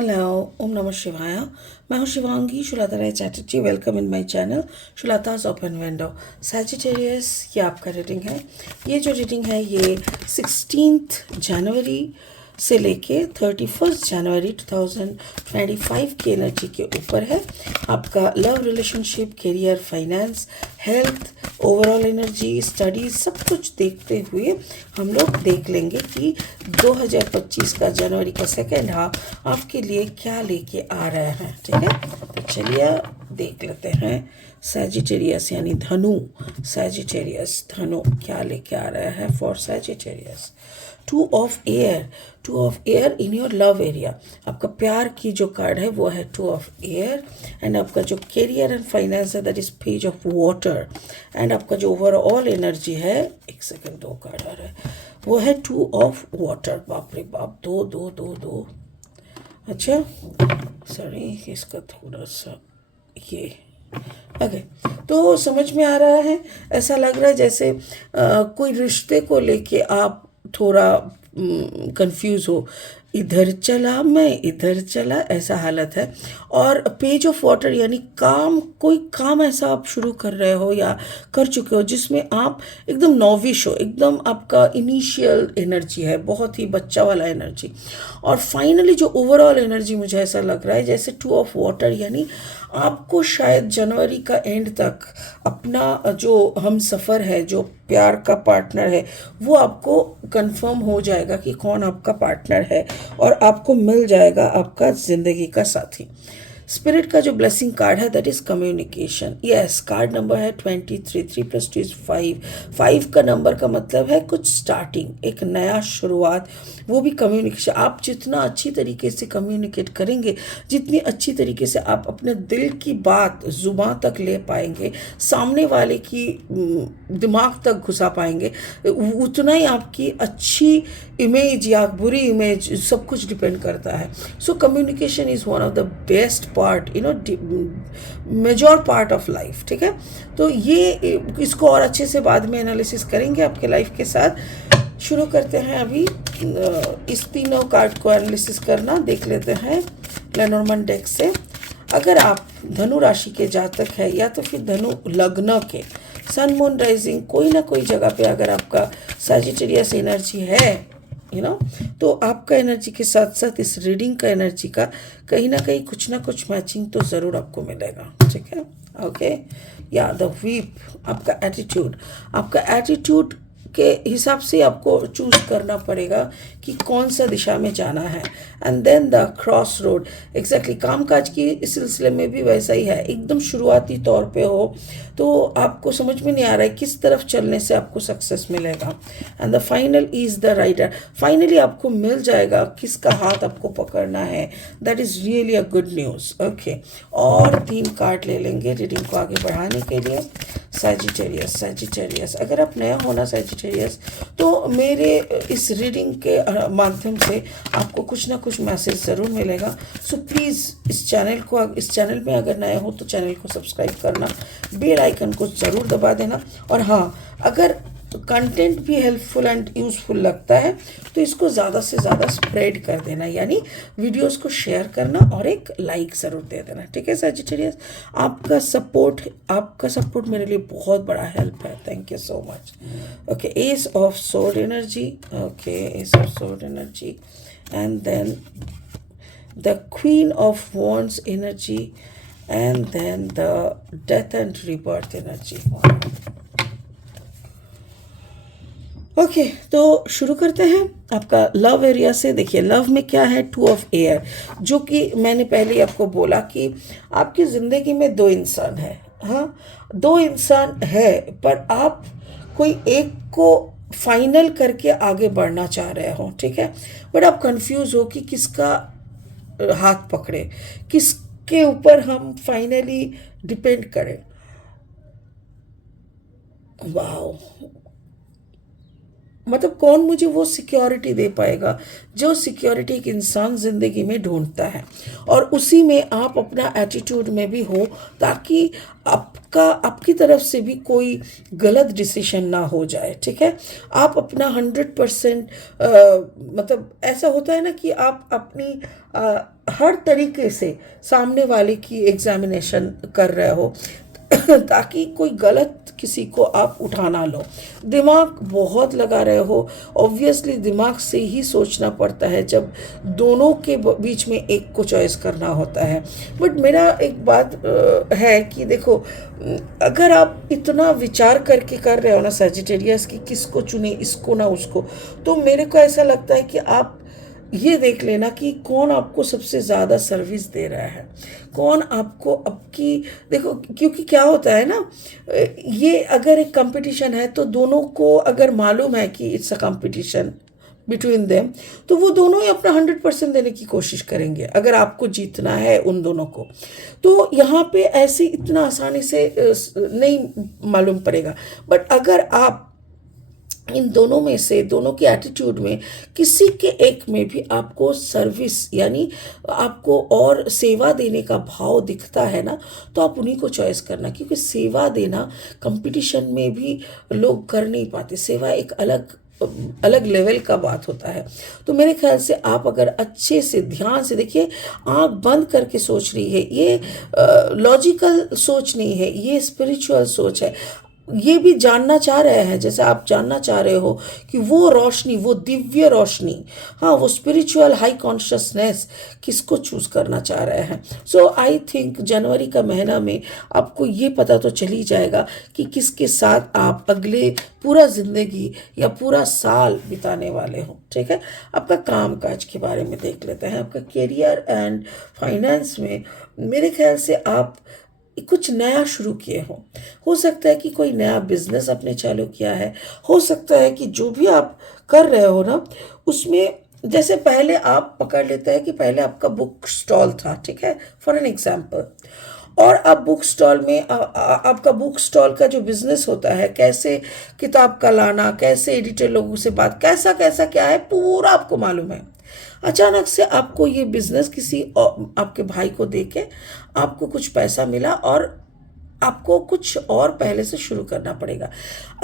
Hello, Om Namah Shivaya. मैं हूँ Shivangi Shulata Rai Chatterjee. Welcome in my channel Shulata's open window. Sagittarius ये आपका रीडिंग है. ये जो रीडिंग है ये 16 जनवरी से लेके 31 जनवरी 2025 की एनर्जी के ऊपर है. आपका love, relationship, career, finance, health, overall energy, studies सब कुछ देखते हुए हम लोग देख लेंगे कि 2025 का जनवरी का सेकेंड हाफ आपके लिए क्या लेके आ रहे हैं. ठीक है, तो चलिए देख लेते हैं. सैजिटेरियस यानी धनु, सैजिटेरियस धनु क्या लेके आ रहा है for Sagittarius. Two of air, two of air in your love area. आपका प्यार की जो कार्ड है वो है टू ऑफ एयर. एंड आपका जो करियर एंड फाइनेंस है that is page of water. And आपका जो ओवरऑल एनर्जी है, एक सेकेंड, दो कार्ड आ रहा है, वो है टू ऑफ वाटर. बाप रे बाप, दो दो दो दो. अच्छा सॉरी, इसका थोड़ा सा ये ओके. तो समझ में आ रहा है, ऐसा लग रहा है जैसे कोई रिश्ते को लेके आप थोड़ा कंफ्यूज हो. इधर चला मैं इधर चला, ऐसा हालत है. और पेज ऑफ वाटर यानी काम, कोई काम ऐसा आप शुरू कर रहे हो या कर चुके हो जिसमें आप एकदम नॉविश हो, एकदम आपका इनिशियल एनर्जी है, बहुत ही बच्चा वाला एनर्जी. और फाइनली जो ओवरऑल एनर्जी मुझे ऐसा लग रहा है जैसे टू ऑफ वाटर यानी आपको शायद जनवरी का एंड तक अपना जो हम सफ़र है, जो प्यार का पार्टनर है, वो आपको कंफर्म हो जाएगा कि कौन आपका पार्टनर है और आपको मिल जाएगा आपका ज़िंदगी का साथी. स्पिरिट का जो ब्लेसिंग कार्ड है that is communication. Yes, card number है 23. 3 + 2 = 5. 5 का नंबर का मतलब है कुछ स्टार्टिंग, एक नया शुरुआत, वो भी कम्युनिकेशन. आप जितना अच्छी तरीके से कम्युनिकेट करेंगे, जितनी अच्छी तरीके से आप अपने दिल की बात जुबान तक ले पाएंगे, सामने वाले की दिमाग तक घुसा पाएंगे, उतना ही आपकी अच्छी इमेज या बुरी इमेज, सब कुछ डिपेंड करता है. So communication is one of the best part, major part of life. ठीक है, तो ये इसको और अच्छे से बाद में एनालिसिस करेंगे आपके लाइफ के साथ. शुरू करते हैं अभी इस तीनों कार्ड को एनालिसिस करना. देख लेते हैं लेनॉर्मन डेक से. अगर आप धनु राशि के जातक है या तो फिर धनु लग्न के, सन मून राइजिंग, कोई ना कोई जगह पे अगर आपका सैजिटेरियस एनर्जी है, तो आपका एनर्जी के साथ साथ इस रीडिंग का एनर्जी का कहीं ना कुछ मैचिंग तो ज़रूर आपको मिलेगा. ठीक है, ओके. या द वीप, आपका एटीट्यूड के हिसाब से आपको चूज करना पड़ेगा कि कौन सा दिशा में जाना है. And then the cross road, exactly कामकाज की सिलसिले में भी वैसा ही है. एकदम शुरुआती तौर पे हो तो आपको समझ में नहीं आ रहा है किस तरफ चलने से आपको सक्सेस मिलेगा. And the final is the rider. Finally आपको मिल जाएगा किसका हाथ आपको पकड़ना है. That is really a good news. Okay, और 3 कार्ड ले लेंगे रीडिंग को आगे बढ़ाने के लिए. सैजिटेरियस, अगर आप नया होना सैजिटेरियस, तो मेरे इस रीडिंग के माध्यम से आपको कुछ ना कुछ मैसेज ज़रूर मिलेगा. सो प्लीज़ इस चैनल में अगर नए हो तो चैनल को सब्सक्राइब करना, बेल आइकन को ज़रूर दबा देना. और हाँ, अगर कंटेंट भी हेल्पफुल एंड यूज़फुल लगता है तो इसको ज़्यादा से ज़्यादा स्प्रेड कर देना, यानी वीडियोस को शेयर करना और एक लाइक ज़रूर दे देना. ठीक है सैजिटेरियस, आपका सपोर्ट मेरे लिए बहुत बड़ा हेल्प है. Thank you so much. Okay, ace of sword energy. Okay, ace of sword energy. And then the queen of wands energy. And then the death and rebirth energy. Okay, तो शुरू करते हैं आपका लव एरिया से. देखिए love में क्या है, टू ऑफ एयर, जो कि मैंने पहले ही आपको बोला कि आपकी ज़िंदगी में 2 इंसान है. हाँ, 2 इंसान है, पर आप कोई एक को फाइनल करके आगे बढ़ना चाह रहे हो. ठीक है, बट आप कंफ्यूज हो कि किसका हाथ पकड़े, किसके ऊपर हम फाइनली डिपेंड करें. वाओ, मतलब कौन मुझे वो सिक्योरिटी दे पाएगा जो सिक्योरिटी एक इंसान ज़िंदगी में ढूंढता है. और उसी में आप अपना एटीट्यूड में भी हो, ताकि आपकी तरफ से भी कोई गलत डिसीजन ना हो जाए. ठीक है, आप अपना 100% मतलब ऐसा होता है ना कि आप अपनी हर तरीके से सामने वाले की एग्जामिनेशन कर रहे हो ताकि कोई गलत किसी को आप उठा ना लो। दिमाग बहुत लगा रहे हो, ऑब्वियसली दिमाग से ही सोचना पड़ता है जब दोनों के बीच में एक को चॉइस करना होता है। बट मेरा एक बात है कि देखो, अगर आप इतना विचार करके कर रहे हो ना सजिटेरियस कि किसको चुने, इसको ना उसको, तो मेरे को ऐसा लगता है कि आप ये देख लेना कि कौन आपको सबसे ज़्यादा सर्विस दे रहा है, कौन आपको आपकी, देखो क्योंकि क्या होता है ना, ये अगर एक कंपटीशन है तो दोनों को अगर मालूम है कि it's a competition between them, तो वो दोनों ही अपना 100% देने की कोशिश करेंगे अगर आपको जीतना है उन दोनों को। तो यहाँ पे ऐसे इतना आसानी से नहीं मालूम पड़ेगा। बट अगर आप इन दोनों में से, दोनों के एटीट्यूड में किसी के एक में भी आपको सर्विस यानी आपको और सेवा देने का भाव दिखता है ना, तो आप उन्हीं को चॉइस करना, क्योंकि सेवा देना कंपटीशन में भी लोग कर नहीं पाते। सेवा एक अलग अलग लेवल का बात होता है। तो मेरे ख्याल से आप अगर अच्छे से ध्यान से देखिए, आंख बंद करके सोच रही है, ये लॉजिकल सोच नहीं है, ये स्पिरिचुअल सोच है। ये भी जानना चाह रहे हैं, जैसे आप जानना चाह रहे हो कि वो रोशनी, वो दिव्य रोशनी, हाँ वो स्पिरिचुअल हाई कॉन्शियसनेस किसको चूज करना चाह रहे हैं। सो आई थिंक जनवरी का महीना में आपको ये पता तो चल ही जाएगा कि किसके साथ आप अगले पूरा जिंदगी या पूरा साल बिताने वाले हो। ठीक है, आपका काम काज के बारे में देख लेते हैं। आपका करियर एंड फाइनेंस में मेरे ख्याल से आप कुछ नया शुरू किए हो सकता है कि कोई नया बिजनेस आपने चालू किया है, हो सकता है कि जो भी आप कर रहे हो ना उसमें, जैसे पहले आप पकड़ लेते हैं कि पहले आपका बुक स्टॉल था, ठीक है फॉर एन एग्जांपल, और अब बुक स्टॉल में आपका बुक स्टॉल का जो बिजनेस होता है, कैसे किताब का लाना, कैसे एडिटर लोगों से बात, कैसा कैसा क्या है पूरा आपको मालूम है। अचानक से आपको ये बिजनेस किसी आपके भाई को देके आपको कुछ पैसा मिला और आपको कुछ और पहले से शुरू करना पड़ेगा।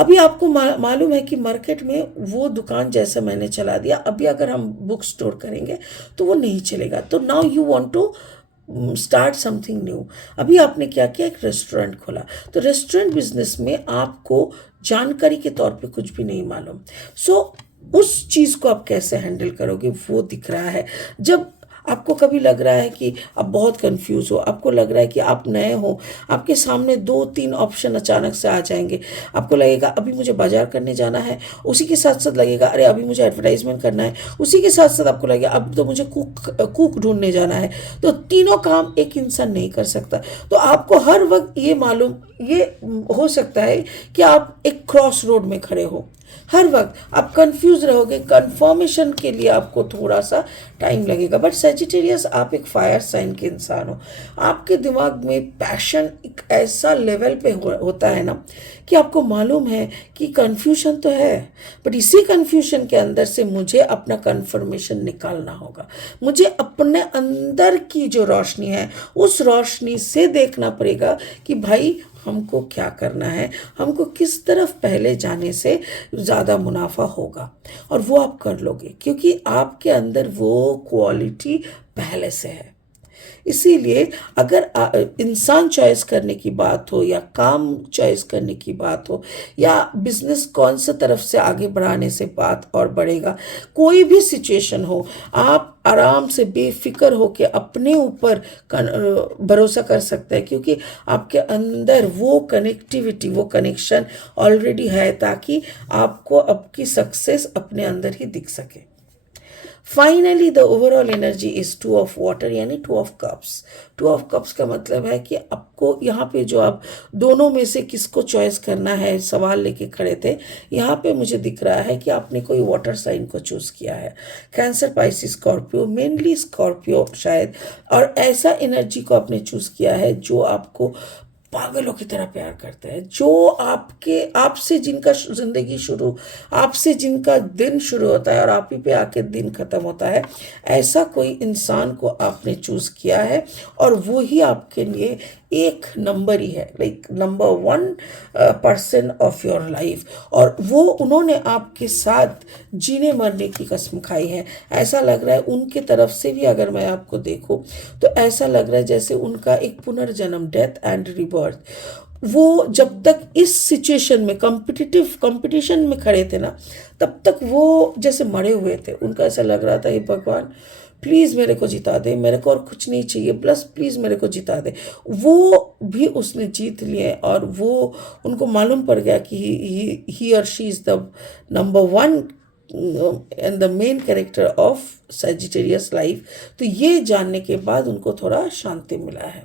अभी आपको मालूम है कि मार्केट में वो दुकान जैसे मैंने चला दिया, अभी अगर हम बुक स्टोर करेंगे तो वो नहीं चलेगा। तो now you want to start something new. अभी आपने क्या किया, एक रेस्टोरेंट खोला। तो रेस्टोरेंट बिजनेस में आपको जानकारी के तौर पे कुछ भी नहीं मालूम। सो उस चीज़ को आप कैसे हैंडल करोगे वो दिख रहा है। जब आपको कभी लग रहा है कि आप बहुत कंफ्यूज हो, आपको लग रहा है कि आप नए हो, आपके सामने 2-3 ऑप्शन अचानक से आ जाएंगे, आपको लगेगा अभी मुझे बाजार करने जाना है, उसी के साथ साथ लगेगा अरे अभी मुझे एडवर्टाइजमेंट करना है, उसी के साथ साथ आपको लगेगा अब तो मुझे कुक ढूंढने जाना है। तो तीनों काम एक इंसान नहीं कर सकता। तो आपको हर वक्त ये मालूम, ये हो सकता है कि आप एक क्रॉस रोड में खड़े हो, हर वक्त आप कंफ्यूज रहोगे, कंफर्मेशन के लिए आपको थोड़ा सा टाइम लगेगा। बट सेजिटेरियस, आप एक फायर साइन के इंसान हो, आपके दिमाग में पैशन एक ऐसा लेवल पे होता है ना कि आपको मालूम है कि कंफ्यूजन तो है, बट इसी कंफ्यूजन के अंदर से मुझे अपना कंफर्मेशन निकालना होगा। मुझे अपने अंदर की जो रोशनी है उस रोशनी से देखना पड़ेगा कि भाई हमको क्या करना है, हमको किस तरफ पहले जाने से ज़्यादा मुनाफा होगा, और वो आप कर लोगे क्योंकि आपके अंदर वो क्वालिटी पहले से है। इसीलिए अगर इंसान चॉइस करने की बात हो या काम चॉइस करने की बात हो या बिजनेस कौन सा तरफ से आगे बढ़ाने से बात और बढ़ेगा, कोई भी सिचुएशन हो, आप आराम से बेफिक्र होके अपने ऊपर भरोसा कर सकते हैं क्योंकि आपके अंदर वो कनेक्टिविटी, वो कनेक्शन ऑलरेडी है ताकि आपको आपकी सक्सेस अपने अंदर ही दिख सके। Finally the overall energy is 2 of water यानी 2 ऑफ कप्स। 2 ऑफ कप्स का मतलब है कि आपको यहाँ पे जो आप दोनों में से किसको चॉइस करना है सवाल लेके खड़े थे, यहाँ पे मुझे दिख रहा है कि आपने कोई वाटर साइन को चूज किया है, cancer, Pisces, Scorpio, mainly Scorpio शायद, और ऐसा एनर्जी को आपने चूज किया है जो आपको पागलों की तरह प्यार करते हैं, जो आपसे जिनका जिंदगी शुरू, आपसे जिनका दिन शुरू होता है और आप ही पे आके दिन खत्म होता है, ऐसा कोई इंसान को आपने चूज किया है और वो ही आपके लिए एक नंबर ही है, like number 1% of your life, और वो उन्होंने आपके साथ जीने मरने की कसम खाई है। ऐसा लग रहा है उनके तरफ से भी अगर मैं आपको देखूं तो ऐसा लग रहा है जैसे उनका एक पुनर्जन्म, डेथ एंड रिबर्थ। वो जब तक इस सिचुएशन में कंपटीशन में खड़े थे ना, तब तक वो जैसे मरे हुए थे। उनका ऐसा लग रहा था, हे भगवान प्लीज़ मेरे को जिता दे, मेरे को और कुछ नहीं चाहिए, प्लस प्लीज़ मेरे को जिता दे। वो भी उसने जीत लिए, और वो उनको मालूम पड़ गया कि ही और she is the number 1 and the main character of Sagittarius life. तो ये जानने के बाद उनको थोड़ा शांति मिला है।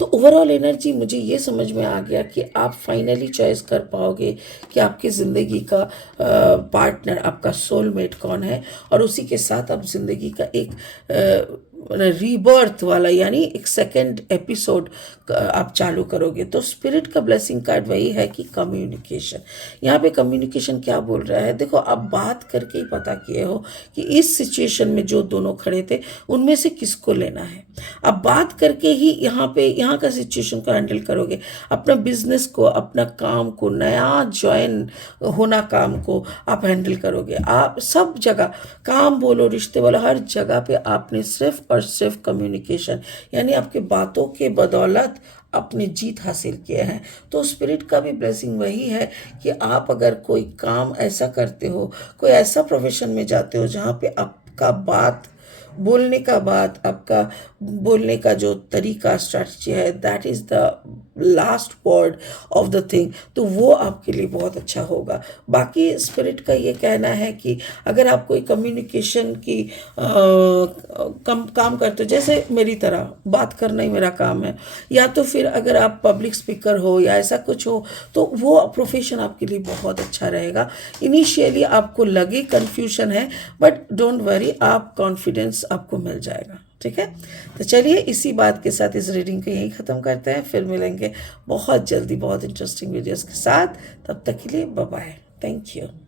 तो ओवरऑल एनर्जी मुझे ये समझ में आ गया कि आप फाइनली चॉइस कर पाओगे कि आपकी ज़िंदगी का पार्टनर, आपका सोलमेट कौन है, और उसी के साथ आप ज़िंदगी का एक रीबर्थ वाला, यानी एक सेकंड एपिसोड आप चालू करोगे। तो स्पिरिट का ब्लेसिंग कार्ड वही है कि कम्युनिकेशन। यहाँ पे कम्युनिकेशन क्या बोल रहा है, देखो आप बात करके ही पता किए हो कि इस सिचुएशन में जो दोनों खड़े थे उनमें से किसको लेना है। अब बात करके ही यहाँ का सिचुएशन को हैंडल करोगे। अपना बिजनेस को, अपना काम को, नया ज्वाइन होना काम को आप हैंडल करोगे। आप सब जगह, काम बोलो, रिश्ते बोलो, हर जगह पे आपने सिर्फ और सिर्फ कम्युनिकेशन, यानी आपके बातों के बदौलत अपनी जीत हासिल किए हैं। तो स्पिरिट का भी ब्लेसिंग वही है कि आप अगर कोई काम ऐसा करते हो, कोई ऐसा प्रोफेशन में जाते हो जहाँ पे आपका आपका बोलने का जो तरीका, स्ट्रैटेजी है, that is the last word of the thing, तो वो आपके लिए बहुत अच्छा होगा। बाकी स्पिरिट का ये कहना है कि अगर आप कोई कम्युनिकेशन की काम करते हो, जैसे मेरी तरह बात करना ही मेरा काम है, या तो फिर अगर आप पब्लिक स्पीकर हो या ऐसा कुछ हो, तो वो प्रोफेशन आपके लिए बहुत अच्छा रहेगा। इनिशियली आपको लगे कन्फ्यूजन है, बट डोंट वरी, आप कॉन्फिडेंस आपको मिल जाएगा। ठीक है, तो चलिए इसी बात के साथ इस रीडिंग को यहीं ख़त्म करते हैं। फिर मिलेंगे बहुत जल्दी बहुत इंटरेस्टिंग वीडियोस के साथ। तब तक के लिए बाय बाय, थैंक यू।